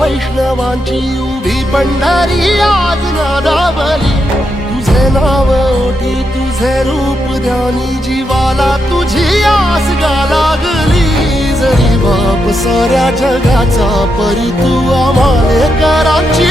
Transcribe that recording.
वैष्णवांची उभी पंढरी आज नादावली तुझे नाव ओठी तुझे रूप ध्यानी जीवाला तुझी आस गा लागली जरी बाप साऱ्या जगाचा परी तू आम्हाले कराची